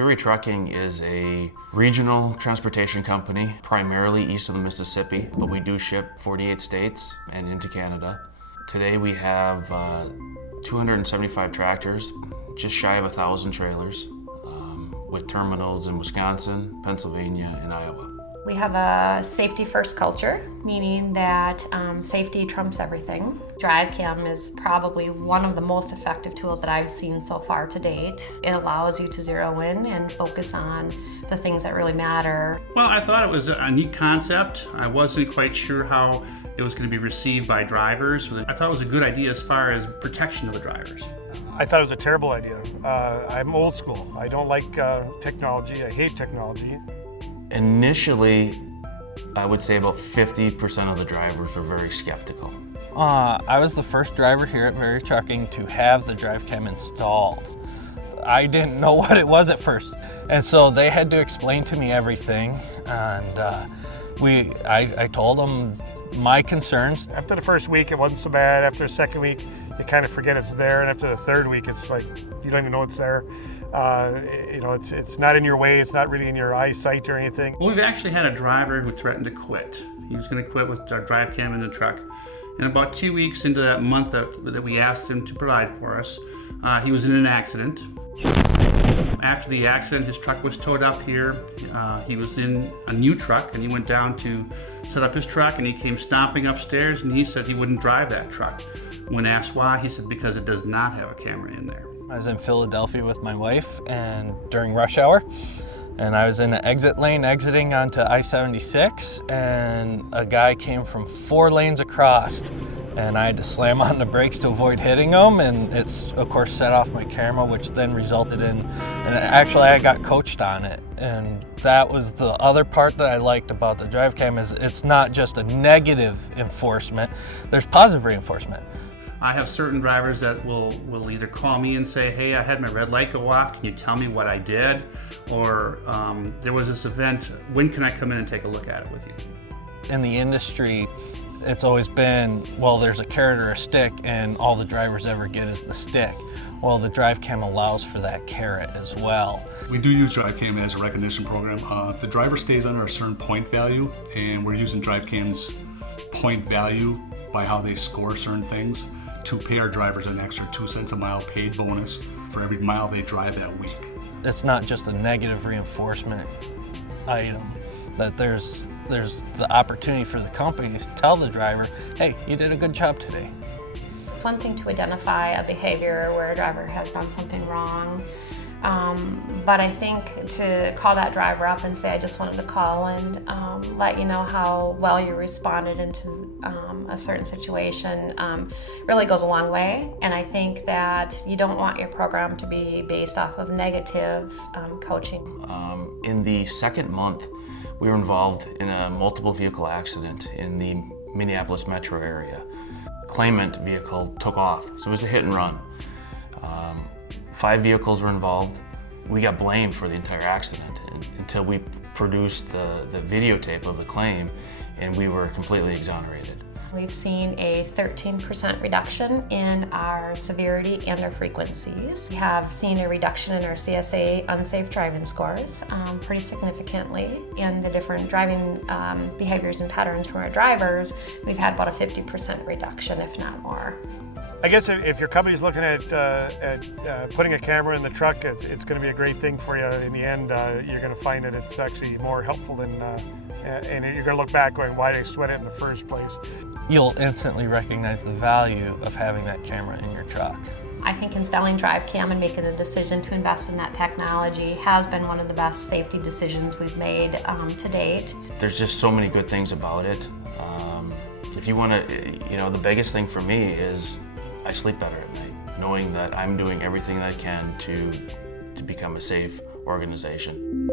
Veriha Trucking is a regional transportation company, primarily east of the Mississippi, but we do ship 48 states and into Canada. Today we have 275 tractors, just shy of 1,000 trailers, with terminals in Wisconsin, Pennsylvania, and Iowa. We have a safety-first culture, meaning that safety trumps everything. DriveCam is probably one of the most effective tools that I've seen so far to date. It allows you to zero in and focus on the things that really matter. Well, I thought it was a neat concept. I wasn't quite sure how it was going to be received by drivers. I thought it was a good idea as far as protection of the drivers. I thought it was a terrible idea. I'm old school. I don't like technology. I hate technology. Initially, I would say about 50% of the drivers were very skeptical. I was the first driver here at Veriha Trucking to have the DriveCam installed. I didn't know what it was at first, and so they had to explain to me everything, and I told them my concerns. After the first week, it wasn't so bad. After the second week, you kind of forget it's there, and after the third week, it's like you don't even know it's there. It's not in your way. It's not really in your eyesight or anything. Well, we've actually had a driver who threatened to quit. He was going to quit with our DriveCam in the truck. And about 2 weeks into that month that we asked him to provide for us, he was in an accident. After the accident, his truck was towed up here. He was in a new truck, and he went down to set up his truck, and he came stomping upstairs, and he said he wouldn't drive that truck. When asked why, he said because it does not have a camera in there. I was in Philadelphia with my wife and during rush hour, and I was in an exit lane exiting onto I-76, and a guy came from 4 lanes across, and I had to slam on the brakes to avoid hitting him, and it's of course set off my camera, which then resulted in, and actually I got coached on it, and that was the other part that I liked about the DriveCam is it's not just a negative enforcement, there's positive reinforcement. I have certain drivers that will either call me and say, hey, I had my red light go off, can you tell me what I did? Or there was this event, when can I come in and take a look at it with you? In the industry, it's always been, well, there's a carrot or a stick and all the drivers ever get is the stick. Well, the DriveCam allows for that carrot as well. We do use DriveCam as a recognition program. The driver stays under a certain point value, and we're using DriveCam's point value by how they score certain things to pay our drivers an extra 2 cents a mile paid bonus for every mile they drive that week. It's not just a negative reinforcement item, that there's the opportunity for the companies to tell the driver, hey, you did a good job today. It's one thing to identify a behavior where a driver has done something wrong, but I think to call that driver up and say, I just wanted to call and let you know how well you responded into a certain situation really goes a long way. And I think that you don't want your program to be based off of negative coaching. In the second month, we were involved in a multiple vehicle accident in the Minneapolis metro area. Claimant vehicle took off, so it was a hit and run. 5 vehicles were involved. We got blamed for the entire accident until we produced the videotape of the claim, and we were completely exonerated. We've seen a 13% reduction in our severity and our frequencies. We have seen a reduction in our CSA unsafe driving scores pretty significantly. And the different driving behaviors and patterns from our drivers, we've had about a 50% reduction, if not more. I guess if your company's looking at putting a camera in the truck, it's going to be a great thing for you. In the end, you're going to find that it's actually more helpful than, and you're going to look back going, why did I sweat it in the first place? You'll instantly recognize the value of having that camera in your truck. I think installing DriveCam and making a decision to invest in that technology has been one of the best safety decisions we've made to date. There's just so many good things about it. If you want to, the biggest thing for me is I sleep better at night, knowing that I'm doing everything that I can to become a safe organization.